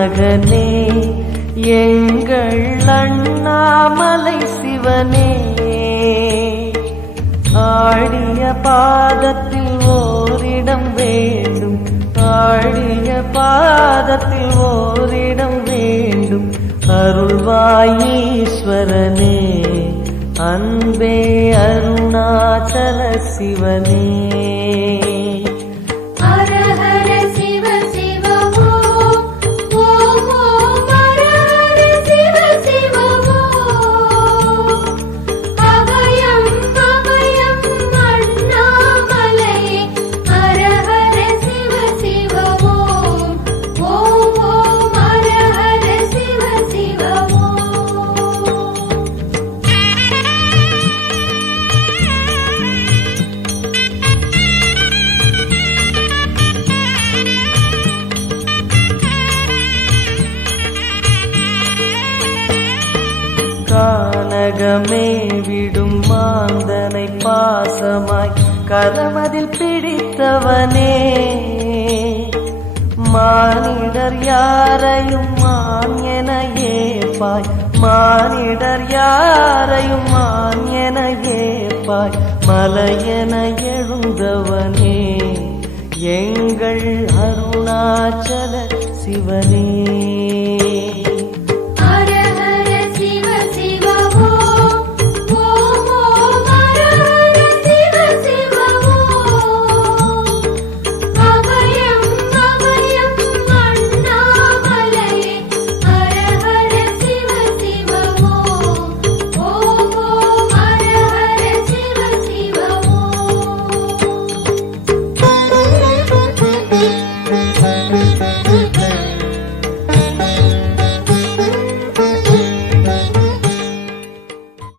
மகனே எங்கள் அண்ணாமலை சிவனே, ஆடிய பாதத்தில் ஓரிடம் வேண்டும், ஆடிய பாதத்தில் ஓரிடம் வேண்டும். அருள்வாயீஸ்வரனே அன்பே அருணாச்சல சிவனே. கானகமே விடும் மாந்தனை பாசமாய் கரமதில் பிடித்தவனே, மானிடர் யாரையும் மான் என ஏப்பாய், மானிடர் யாரையும் மான் என ஏப்பாய். மலையென எழுந்தவனே எங்கள் அருணாச்சல சிவனே.